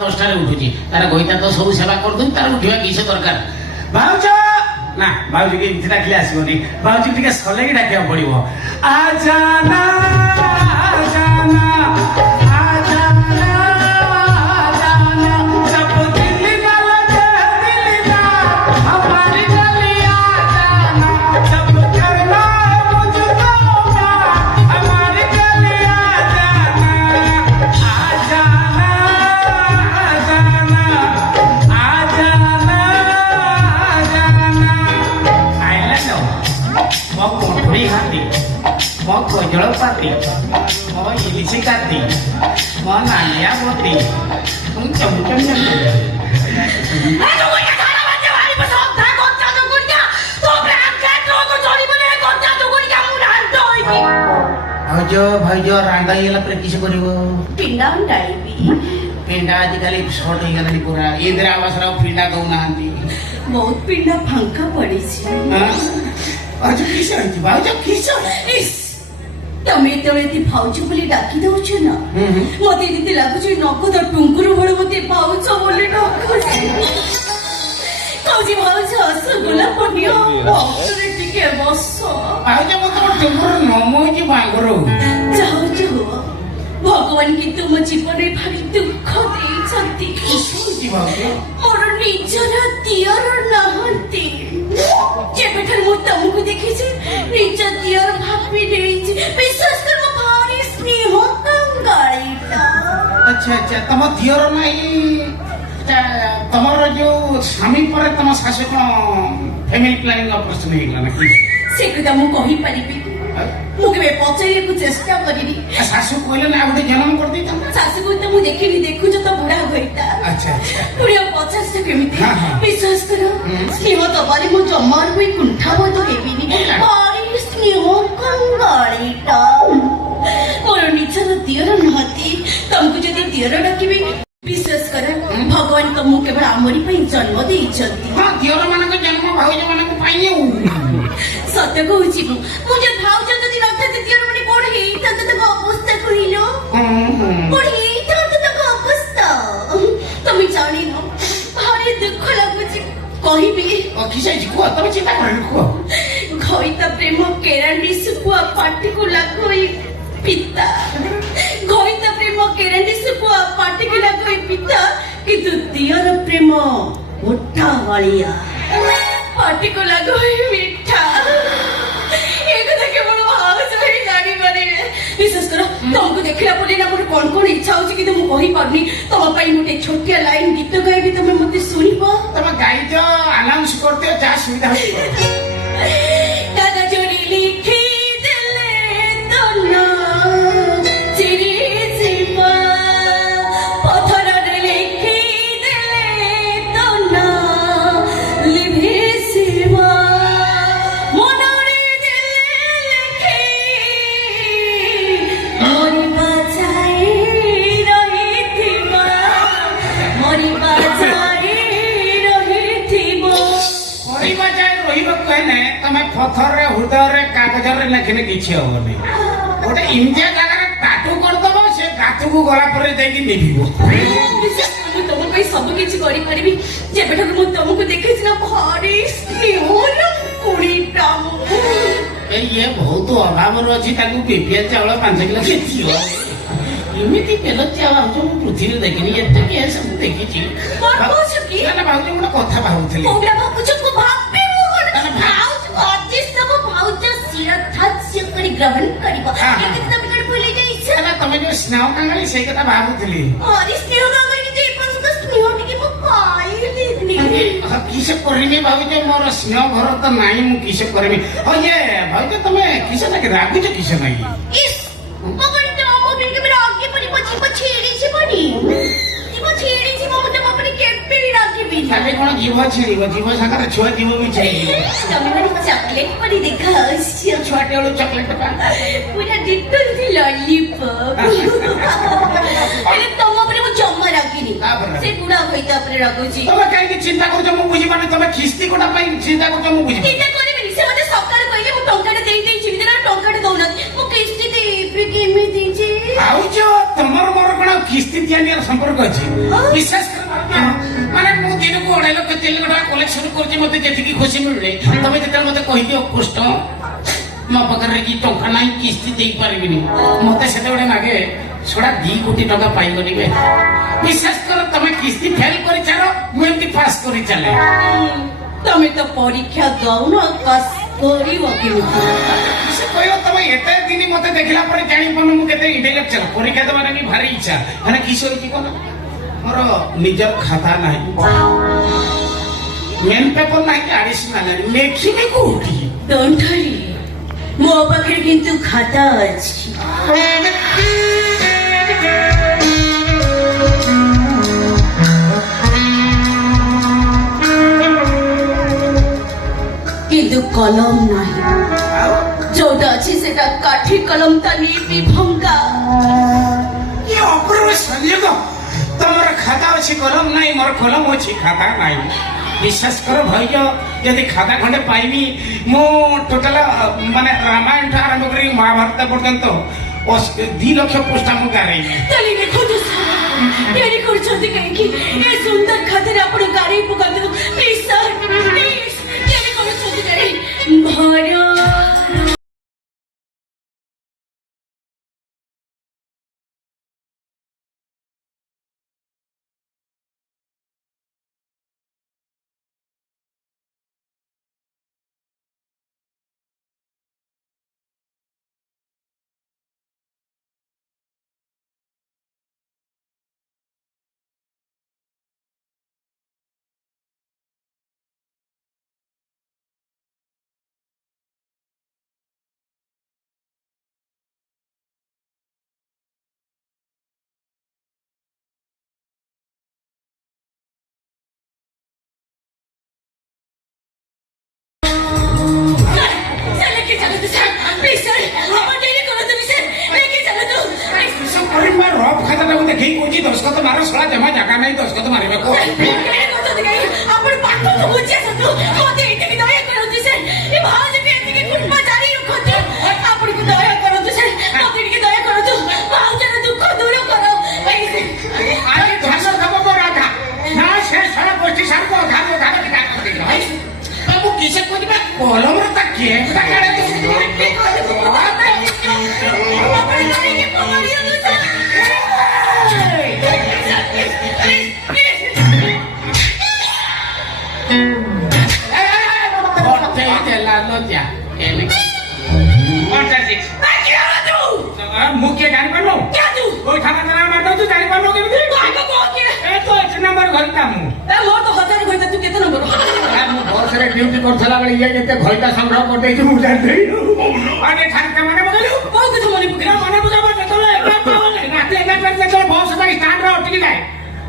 10টাରେ ଉଠୁଛି ତାର ଗଇତା ତ ସବୁ ସେବା କରିଦଉଛି ତାର ଉଠିବା କିଛି ଦରକାର। ଭାଉଜ ନା ଭାଉଜ କି ଏମିତି ଡାକିଲେ ଆସିବନି, ଭାଉଜ ଟିକେ ସଲେଇକି ଡାକିବାକୁ ପଡିବ। ଆଜାନା ଆଜାନା ଆଜାନା ଆଜାନା सब दिल ना लगे दिलदार हमारी गली आजाना सब करना मुझको प्यार हमारी गली आजाना आजाना आजाना आजाना आइला नो मो कोठड़ी हाथी मो कोजळ पाती मो इलिसी काती मो नालिया मोती चमचम भाउज भाउज रांदा ହେଇଗଲା ପରେ କିଛି କରିବ? ପିଣ୍ଡା ଉଣ୍ଡାଇବି। ପିଣ୍ଡା ଆଜିକାଲି ସର୍ଟ ହେଇଗଲାଣି ପୁରା, ଇନ୍ଦିରା ଆବାସରେ ଆଉ ପିଣ୍ଡା ଦଉନାହାନ୍ତି। ବହୁତ ପିଣ୍ଡା ଫାଙ୍କା ପଡିଛି। ଭାଉଜ କିସ ହେଇଛି? ଭାଉଜ କିସ? ଇସ୍, ତମେ ଯେତେବେଳେ ଭାଉଜ ବୋଲି ଡାକି ଦଉଛ ନା ମତେ ଏମିତି ଲାଗୁଛି ନଗଦ ଟୁଙ୍ଗୁରୁ ଭଳି ମତେ ଭାଉଜ ବୋଲି ଡାକୁଛି। କହୁଛି ଭାଉଜ ଆସ ଗୋଲାପ ନିଅ ଅକ୍ଷରେ ଟିକେ ବସ। ଭାଉଜ ମୁଁ ତମ ଟୁଙ୍ଗୁରୁ ନମଉଛି ବାଙ୍ଗର। ଯାଉ ଯାଉ ଭଗବାନ କିନ୍ତୁ ମୋ ଜୀବନରେ ଭାରି ଦୁଃଖ ଦେଇଛନ୍ତି। ମୋର ନିଜର ଦିଅର ନାହାନ୍ତି। ଯେବେଠାରୁ ମୁଁ ତମକୁ ଦେଖିଛି ନିଜ ଦିଅର ଭାବି ନେଇଛି। ବିଶ୍ୱାସ କର ମୋ ଭାରି ସ୍ନେହ କଙ୍ଗାଳିଟା। ଆଚ୍ଛା ଆଚ୍ଛା, ତମ ଦିଅର ନାହିଁ ତମର ଯୋଉ ସ୍ୱାମୀ ପରେ ତମ ଶାଶୁ କଣ ଫ୍ୟାମିଲି ପ୍ଲାନିଂ ଅପରେସନ ହେଇଗଲା ନାକି? ସେ କଥା ମୁଁ କହିପାରିବି, ମୁଁ କେବେ ପଚାରିବାକୁ ଚେଷ୍ଟା କରିନି। ଶାଶୁ କହିଲେ ନା ଗୋଟେ ଜନ୍ମ କରିଦେଇଥାନ୍ତା। ଶାଶୁକୁ ତ ମୁଁ ଦେଖିନି, ଦେଖୁଛ ତ ବୁଢା ଘଇତା। ଆଚ୍ଛା ଆଚ୍ଛା, ପୁଣି ଆଉ ପଚାଶ କେମିତି? ହଁ, ହଁ। ବିଶ୍ୱାସ କର ସ୍ନେହ ଦବାରେ ମୁଁ ଜମାରୁ ବି କୁଣ୍ଠାବୋଧ ହେବିନି। ଭାରି ସ୍ନେହ କଙ୍ଗାଳିଟା। ମୋର ନିଜର ଦିଅର ନାହାନ୍ତି, ତମକୁ ଯଦି ଦିଅର ଡାକିବି ବିଶ୍ୱାସ କର ଭଗବାନ ତମକୁ କେବଳ ଆମରି ପାଇଁ ଜନ୍ମ ଦେଇଛନ୍ତି। ହଁ ଦିଅର ମାନଙ୍କ ଜନ୍ମ ଭାଉଜ ମାନଙ୍କ ପାଇଁ ଆଉ। ସତ କହୁଛି ମୁଁ ଯେ ଭାଉଜ ଯଦି ନଥାନ୍ତି ଦିଅର ମାନେ କଣ ହେଇଥାନ୍ତା ତାଙ୍କ ଅବସ୍ଥା କହିଲ? କଣ ହେଇଥାନ୍ତା ତାଙ୍କ ଅବସ୍ଥା ତମେ ଜାଣିନ? ଭାରି ଦୁଃଖ ଲାଗୁଛି କହିବି। ଅଖିସାଇଛି କୁହ, ତମେ ଚିନ୍ତା କରେନି କୁହ। ଘଇତା ପ୍ରେମ କେରାଣ୍ଡି ଶୁଖୁଆ ପାଟିକୁ ଲାଗୋଇ ପିତା। ଘଇତା ପ୍ରେମ କେରାଣ୍ଡି ଶୁଖୁଆ ପାଟିକୁ ଲାଗୋଇ ପିତା, କିନ୍ତୁ ଦିଅର ପ୍ରେମ ମୋଟା ବାଳିଆ ପାଟିକୁ ଲାଗୋଇ ମିଠା। ଏ କଥା କେବଳ ଭାଉଜ ହିଁ ଜାଣିପାରିବେ। ବିଶ୍ୱାସ କର ତମକୁ ଦେଖିଲା ପରେ ନା ମୋର କଣ କଣ ଇଚ୍ଛା ହଉଛି, କିନ୍ତୁ ମୁଁ କହିପାରୁନି। ତମ ପାଇଁ ଗୋଟେ ଛୋଟିଆ ଲାଇନ ଗୀତ ଗାଇବି, ତମେ ମତେ ଶୁଣିବ? ତମେ ଗାଇଦିଅ, ଆନାଉନ୍ସ କରିଦିଅ, ଯାହା ସୁବିଧା ହଉଛି। ଦାଦା ଜୋଡ଼ି ଲିଖି ଦେଲେ ତ ନା ଚିରି ଯିବା, ପଥରରେ ଲେଖି ଦେଲେ ତ ନା ଲିଭି ଯିବା, ମନରେ ଦେଲେ ଲେଖି ମରିବା ଯାଇ ରହିଥିବା, ମରିବା ଯାଇ ରହିଥିବ। ମରିବା ଯାଏ ରହିବାକୁ ହେଲେ ତମେ ପଥରରେ ହୃଦୟରେ କାଗଜରେ ଲେଖିଲେ କିଛି ହବନି। ଗୋଟେ ଇଞ୍ଜିଆ ଜାଗାରେ ଟାଟୁ କରିଦବ, ସେ ଗାତକୁ ଗଲା ପରେ ଯାଇକି ନିଭିବ। ମୁଁ ତମ ପାଇଁ ସବୁ କିଛି କରିପାରିବି। ଯେବେଠାରୁ ମୁଁ ତମକୁ ଦେଖିଛି ନା ଭାରି ସ୍ନେହର କୁଡ଼ିଟା। ଇଏ ବହୁତ ଅଭାବର ଅଛି, ତାକୁ ବିପିଏଲ ଚାଉଳ 5 କିଲୋ ଦିଅ। ଏମିତି ବେଲ ଚାଉଳ ମୁଁ ପୃଥିବୀରେ ଦେଖିନି, ଏତେ କିଏ ସବୁ ଦେଖିଛି। କଣ କହୁଛ କି? ନା ଭାଉଜ ଗୋଟେ କଥା ଭାବୁଥିଲି। କୋଉଟା ଭାବୁଛ? ମୁଁ ଭାବେ ମୁଁ ଭାଉଜ ଅଜିସ୍ ତମ ଭାଉଜ ଶିରଧାର୍ଯ୍ୟ କରି ଗ୍ରହଣ କରିବ। କିନ୍ତୁ ତମେ କଣ ଭୁଲି ଯାଇଛ? ତମେ ଯୋଉ ସ୍ନେହ କାଙ୍ଗାଳି ସେଇ କଥା ଭାବୁଥିଲି। ଭାରି ସ୍ନେହ କାଙ୍ଗାଳି, କିନ୍ତୁ ଏପର୍ଯ୍ୟନ୍ତ ସ୍ନେହ ଟିକେ ମୁଁ ପାଇଲିନି। କିସ କରିବି ଭାବୁଛ? ମୋର ସ୍ନେହ ଘର ତ ନାହିଁ, ମୁଁ କିସ କରିବି? ହଁ ଇଏ ଭାବୁଛ ତମେ କିସ ନାକି ରାଗୁଛ କିସ ନାକି? ଇସ୍ ମୋ କଣ ତମ ଉପରେ କେବେ ରାଗି ପଡ଼ିବ? ଜୀବ ଛିଡ଼ି ଯିବନି? ଜୀବ ଛିଡ଼ି ଯିବ, ମୁଁ ତମ ଉପରେ କେବେ ବି ରାଗିବିନି। ଖାଲି କଣ ଜୀବ ଛିଡ଼ିବ, ଜୀବ ସାଙ୍ଗରେ ଛୁଆ ଜୀବ ବି ଛିଡ଼ିଯିବ। ତମେ ମାନେ ଚକଲେଟ ପରି ଦେଖା ଆସୁଛି। ଛୁଆଟି ବେଳୁ ଚକଲେଟ ପୁରା ଡିଟୋଲ ଲଲିପପ୍। ହେଲେ ତମ ଉପରେ ମୁଁ ଜମା ରାଗିନି, ସେ ବୁଢା ଘଇତା ଉପରେ ରାଗୁଛି। ତମେ କାହିଁକି ଚିନ୍ତା କରୁଛ ମୁଁ ବୁଝିପାରୁନି। ତମେ କିସ୍ତି କୋଟା ପାଇଁ ଚିନ୍ତା କରୁଛ ମୁଁ ବୁଝିପାରୁନି। ଚିନ୍ତା କରିବିନି, ସେ ମତେ ସକାଳେ କହିଲେ ମୁଁ ଟଙ୍କାଟେ ଦେଇଦେଇଛି, ଟଙ୍କାଟେ ଦଉନାହାନ୍ତି। ମୁଁ କିସ୍ତି ଦେବି କେମିତି? ଭାଉଜ ତମର ମୋର କଣ কিস্তি দিয়ানিয়ার সম্পর্ক আছে বিশ্বাস করে মানে মু দিনକୁ 2.5 ଲକ୍ଷ 3 ଲକ୍ଷ ଟଙ୍କା କଲେକ୍ସନ କରୁଛି ମତେ ଯେତିକି ଖୁସି ମିଳୁନି ତମେ ଯେତେବେଳେ ମତେ କହିଦିଅ କଷ୍ଟ ମୋ ପାଖରେ କି ଟଙ୍କା ନାହିଁ କିସ୍ତି ଦେଇପାରିବିନି ମତେ ସେତେବେଳେ ଲାଗେ ଛଡ଼ା 2 କୋଟି ଟଙ୍କା ପାଇଗଲି ବେ বিশ্বাস কর তুমি কিস্তি ফেল করে চালো মু এমনি পাস করে চালে তুমি তো পরীক্ষা দৌন পাস করিব কিন্তু সে কইও তুমি এতে দিন মতে দেখিলা পরে জানি পন মু কেতে ইন্টেলেকচুয়াল পরীক্ষা দেবার লাগি ভারি ইচ্ছা মানে কি সইকি কোন মোর নিজর খাতা নাই মেন পেপার নাই আডিশনাল লেখিনি কোটি ডোন্ট ওয়ারি ମୋ ପାଖରେ କିନ୍ତୁ ଖାତା ଅଛି কিন্তু কলম ନାହିଁ ଯୋଉଟା ଅଛି ସେଟା କାଠି କଲମ ତା ନେଇ ଭଙ୍ଗା ये অপূর্ব সংযোগ তোমার খাতা আছে কলম নাই মোর কলম আছে খাতা নাই বিশ্বাস কর ভাইজ যদি খাতা খন্ডে পাইবি মু টোটাল মানে রামায়ণ ঠু আরম্ভ করি মহাভারত পর্যন্ত 2 ଲକ୍ଷ ପୃଷ୍ଠା ମୁଁ ଗାରେଇବି ତାହେଲେ ଦେଖନ୍ତୁ ତିଆରି କରୁଛନ୍ତି କାହିଁକି ଏ ସୁନ୍ଦର ଖାତାରେ ଆପଣ ଗାରେଇ ପକାନ୍ତୁ ପ୍ଲିଜ ସାର୍ ପ୍ଲିଜ ତିଆରି କରୁଛନ୍ତି କାହିଁକି ଭର রব খাতাটা দেখি কইছি দশকত মারো সলা জমা জায়গা নাই দশকত মারিବାକୁ ଆପଣ ପାଠକୁ ବୁଝି ଆସନ୍ତୁ ମତେ ଏତିକି ଦୟା କରନ୍ତୁ ସାର୍ ଏ ଭାଉଜକୁ ଏତିକି କୃପା ଜାରି ରଖନ୍ତୁ ଆପଣଙ୍କୁ ଦୟା କରନ୍ତୁ ସାର୍ ମତେ ଟିକେ ଦୟା କରନ୍ତୁ ଭାଉଜର ଦୁଃଖ ଦୂର କର আরে ধ্বংস দেব গো রাধা না সে সারা গোষ্ঠী সার গো ঘাড় ঘাড় টিকা করে দিল বাবু কিসে কইবা কলমর তা কেকটা কাড়ে তো मुख्य जानी पारो क्या तू कोई थाना थाना मार दो तू जानी पारो केमती आगे को के ए तो 1 नंबर घरता मु ए मोर तो हजार घंटा तू केते नंबर मु बस रे ड्यूटी करथला बेले ये केते घरता संग्रह कर देई मु जान देई अरे थाना माने बगलु कोई कथा मने पुकरा मने बुझाबो ततले राती 11 बजे चल बस ता स्टैंड रे उठकी जाए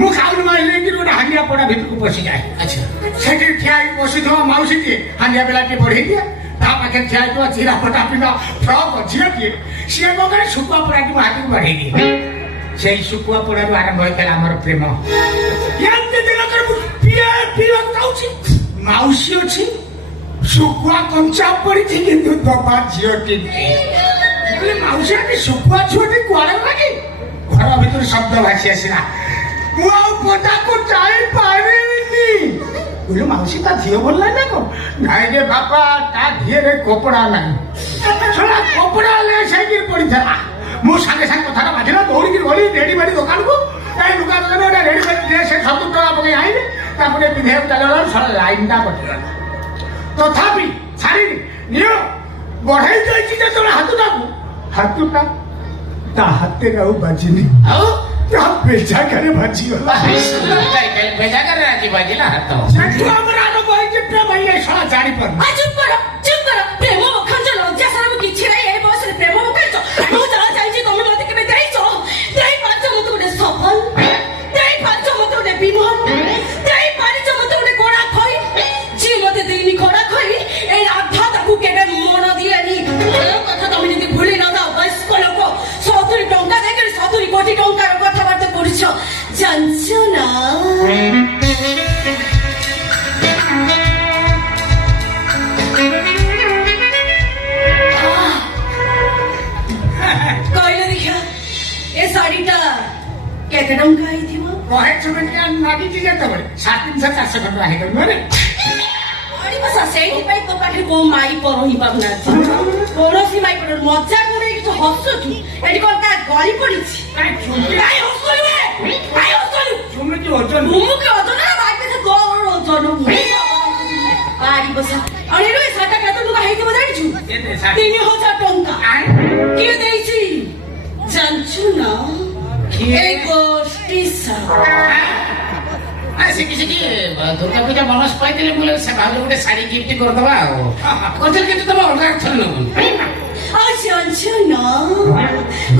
मु खाउन माइले कि रोड हांडिया पड़ा भीतर को पसी जाए अच्छा सेठी ठियाई बसी दो माउसी के हांडिया बेला के बढ़े दिया ता पाखे ठियाई तो चिरा पटा पिना फ्रॉक झिया के सिए मगरे सुकुआ पड़ा की हाथ को बढ़े दिए সেই শুকুয়া পড়ার আরম্ভ হয়েছিল আমার প্রেম এতে দিন করে পিয়া পিয়া যাଉଛି মাউসী ଅଛି শুকুয়া কঞ্চা পড়িছি কিন্তু দবা ঝিওটি বলে মাউসী আগে শুকুয়া ঝিওটি কুয়াড়ে লাগি ঘর ভিতর শব্দ ভাসি আসিলা মু ଆଉ পদাକୁ যাই পারিনি বলে মাউসী তা ঝিও বললা না কো নাই রে বাবা তা ঝিয়েরে কপড়া নাই ছড়া কপড়া লে সাইকেল পড়িছিলা মু সাথে সাথে কথাটা বাজিলা দৌড়িকি গলি রেডিমেড দোকানକୁ এই লুকা দোকানে ওটা রেডিমেড ড্রেস 70 টাকা পকাই আইলে তারপরে বিধেয় চাললা সারা লাইনটা কটিলা তথাপি ছাড়িনি নিও বঢ়াই যাইছি যে তোর হাতুটা তা হাতে গাও বাজিনি আও তা বেজা করে বাজিলা বেজা করে রাজি বাজিলা হাত সেটু আমরা আনো বই যে প্রেম আইলে সারা জানি পার চুপ করো প্রেম খাঞ্জ লজ্জা সারা কিছু নাই এই বয়সে প্রেম খাঞ্জ ମୁଁ ଯାହା ଚାହିଁଛି ତମେ ମତେ କେବେ ଦେଇଛ ଦେଇ ପାରିଛ ମତେ ଗୋଟେ ସଫଲ ଦେଇ ପାରିଛ ମତେ ଗୋଟେ ବିମଲ ଦେଇ ପାରିଛ ମତେ ଗୋଟେ ଗଣା ଖଇ ଯିଏ ମତେ ଦେଇନି ଗଣା ଖଇ ଏଇ ଆଧା ତାକୁ କେବେ ମନ ଦିଏନି କଥା ତମେ ଯଦି ଭୁଲି ନ ଥାଅ ବୟସ୍କ ଲୋକ 70 ଟଙ୍କା ଦେଇକରି 70 କୋଟି ଟଙ୍କାର କଥାବାର୍ତ୍ତା କରୁଛ ଜାଣିଛ ନା କହିଲେ ଦେଖିଆ ଏ ଶାଢୀଟା କେତେ ଟଙ୍କା ହେଇଥିବ? 100 ଟଙ୍କା ଲାଗିଛି ଯେତେବେଳେ 350-400 ଟଙ୍କା ହେଇଗଲା। ବସା ସେଇଥିପାଇଁ ତୋ ପାଖରେ କୋଉ ମାଇ ପର ହିଁ ପାରୁନାହାନ୍ତି। କୌଣସି ମାଇ ପର ମଜା କରି କିଛି ହସୁଛୁ। ଏଠି କଣ ତା ଗଳି ପଡିଛି? କାଇଁ ହସୁଛୁ ବେ? କାଇଁ ହସୁଛୁ? କେମିତି ଓଜନ ମୁମୁକେ ଓଜନ ନା ମାଇ ପେছে ଗଳ ଓଜନ। ବାড়ি বসা আরে রে সাটা কত টাকা হইতে জানিছু? 3000 টাকা। কে দেইছি জানছু না? এই গোষ্ঠী সা ସେ କିଛି ଦୁର୍ଗା ପୂଜା ବୋନସ୍ ପାଇଥିଲେ ବୋଲେ ସେ ଭାଉଜ ଗୋଟେ ଶାଢୀ ଗିଫ୍ଟ କରିଦବା ଆଉ କଚେରି କିନ୍ତୁ ତମ ଅଲଗା ଥରେ ନବୁନି। আর জানছো না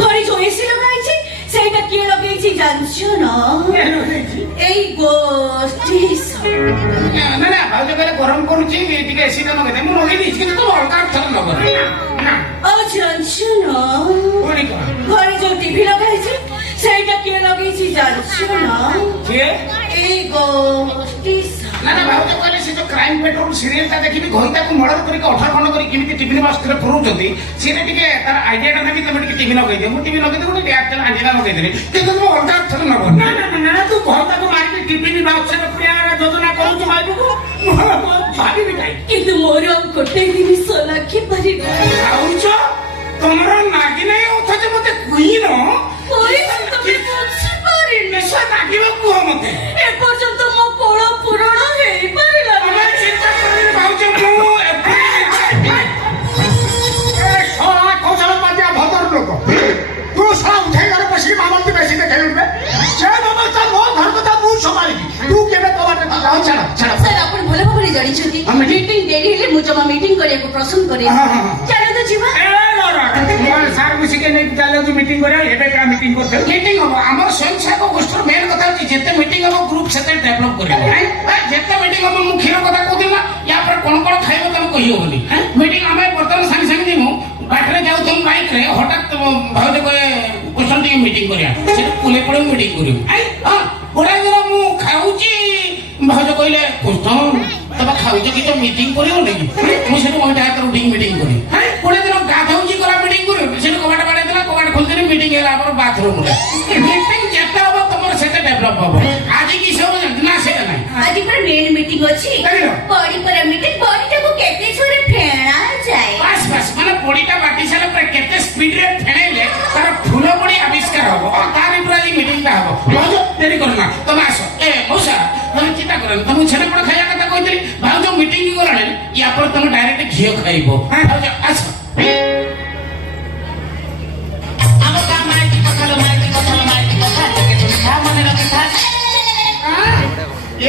ঘরে যে এসি লাগাইছি সেইটা কে লাগাইছি জানছো না? এই গোষ্ঠী ନା ନା ଭାଉଜ କହିଲେ ଗରମ କରୁଛି ଟିକେ ଏସି ଟା ଲଗେଇଦେ ମୁଁ ଲଗେଇ ଦେଇଛି କିନ୍ତୁ ତମ ଅଲଗା ଥରେ ନବନି। আর জানছো না ପୁଣି କଣ ঘরে যে টিভি লাগাইছি সেইটা কে লাগাইছি জানছো না? କିଏ? এই গোষ্ঠী ନା ନା ଭାଉଜ କହିଲେ ସେ ଯୋଉ କ୍ରାଇମ ପେଟ୍ରୋଲ ସିରିଏଲ ଟା ଦେଖିବି ଘଇତାକୁ ମର୍ଡର କରିକି 18 ଖଣ୍ଡ କରି କେମିତି ଟିଭି ବକ୍ସରେ ପୁରଉଛନ୍ତି ସେଇଟା ଟିକେ ତାର ଆଇଡିଆ ଟା ନେବି ତମେ ଟିକେ ଟିଭି ଲଗେଇଦିଅ ମୁଁ ଟିଭି ଲଗେଇଦେବି ଗୋଟେ ଏୟାରଟେଲ ଆଣ୍ଟିନା ଲଗେଇଦେବି କିନ୍ତୁ ତମ ଅଲଗା ଥରେ ନବନି। ନା ତୁ ଘରଟାକୁ ମାରିକି ଟିଫିନ ବାକ୍ସରେ ପୁରେଇବାର ଯୋଜନା କରୁଛୁ ମାଇବୁକୁ ଭାବିବି କାଇଁ? কিন্তু মোর গোটে জিনিস রাখি পারি না। ଭାଉଜ ତମର ନାଗି ନାହିଁ ଅଥଚ ମତେ କୁହିନ তুমি বুঝতে পারি না। ବିଷ ନାଗିବ କୁହ ମତେ। এ পর্যন্ত মো কোড় পুরণ হেই পারিলা না। ତମେ ଚିନ୍ତା କରିବି ଭାଉଜ ମୁଁ ଶଳା କୌଶଳ ପାତିଆ ଭଦର ଲୋକ ତୁ ଶଳା ଉଠେଇ ଘରେ ବସିକି ମାମଲତି ବେଶୀ ଦେଖେଇ ଉଠବେ ସେ ବ୍ୟବସ୍ଥା ମୋ ଘର କଥା ମୁଁ ସମ୍ଭାଳିବି ତୁ କେବେ କବାଟ ଆଉ ଛାଡ଼ ଛାଡ଼ স্যার আপনি ভালো ভাবে জানিছেন মিটিং ডেরি হলে মু জমা মিটিং করিয়া পছন্দ করি। চালু তো ଯିବା। ସାର୍ ମିଶିକି ନେଇକି ଚାଲନ୍ତୁ ମିଟିଂ କରିବା ଏବେ ପୁରା ମିଟିଂ କରିଦେବୁ। ମିଟିଂ ହବ ଆମର ସ୍ୱୟଂସେବକ ଗୋଷ୍ଠୀର ମେନ୍ କଥା ହଉଛି ଯେତେ ମିଟିଂ ହବ ଗ୍ରୁପ ସେତେ ଡେଭଲପ କରିବ। ଯେତେ ମିଟିଂ ହବ ମୁଁ କ୍ଷୀର କଥା କହୁଥିଲି ନା ୟା ପରେ କଣ କଣ ଖାଇବ ତମେ କହିହବନି। ମିଟିଂ ଆମେ ବର୍ତ୍ତମାନ ସାଙ୍ଗେ ସାଙ୍ଗେ ଯିବୁ ବାଟରେ ଯାଉଥିବୁ ବାଇକ ରେ ହଠାତ୍ ଭାଉଜ କହେ କୁସନ ଟିକେ ମିଟିଂ କରିବା ସେଠି ପୁଲେ ପୁଳେ ମିଟିଂ କରିବୁ। ଗୋଟାଏ ଦିନ ମୁଁ ଖାଉଛି ଭାଉଜ କହିଲେ କୁସନ ତମେ ଖାଉଛ କି ତ ମିଟିଂ କରିବ ନାକି ମୁଁ ସେଠୁ ମହିଳା ହାତରୁ ଉଠିକି ମିଟିଂ କରି ଗୋଟାଏ ଦିନ ଗାଧଉଛି କଲା ମିଟିଂ କରିବ ସେଠୁ କବାଟ ବାଡେଇ ଦେଲା କବାଟ ଖୋଲିଦେଲି ମିଟିଂ ହେଲା ଆମର ବାଥରୁମରେ। ମିଟିଂ ଯେତେ ହବ ତମର ସେତେ ଡେଭଲପ ହବ। ଆଜି କି ସବୁ ଜାଣିଛି ନା ସେଇଟା ନାହିଁ। আজ পরে মেন মিটিং আছে বডি পরে মিটিং বডিটাকে কেতে সরে ফেଣା যায়। ବାସ୍ ବାସ୍ ମାନେ ବଡିଟା ବାଟି ସାରିଲା ପରେ କେତେ ସ୍ପିଡରେ ଫେଣେଇଲେ ତାର ଫୁଲ ବଡି ଆବିଷ୍କାର ହବ ତା ଭିତରେ ଆଜି ମିଟିଂଟା ହବ। ଭାଉଜ ଡେରି କରନା ତମେ ଆସ। ଏ ମଉସା ତମେ ଚିନ୍ତା କରନି ତମକୁ ଛେନାପୋଡ ଖାଇବା କଥା କହିଥିଲି ଭାଉଜ ମିଟିଂ ଗଲାଣି ୟା ପରେ ତମେ ଡାଇରେକ୍ଟ ଘିଅ ଖାଇବ। ଭାଉଜ ଆସ।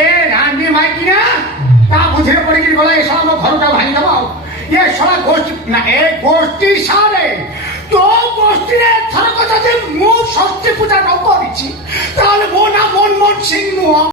ଏ ରାନ୍ଧି ମାଇକି ନା ତା ବୁଝିରେ ପଡିକି ଗଲା ଏ ଶଳା ମୋ ଘରଟା ଭାଙ୍ଗିଦବ ଆଉ ଏ ଶଳା ଗୋଷ୍ଠୀ ନା ଏ ଗୋଷ୍ଠୀ ସାରେ ତୋ ଗୋଷ୍ଠୀରେ ଏଥରକ ଯଦି ମୁଁ ଷଷ୍ଠୀ ପୂଜା ନ କରିଛି ତାହେଲେ ମୋ ନାଁ ମନମୋହନ ସିଂ ନୁହଁ।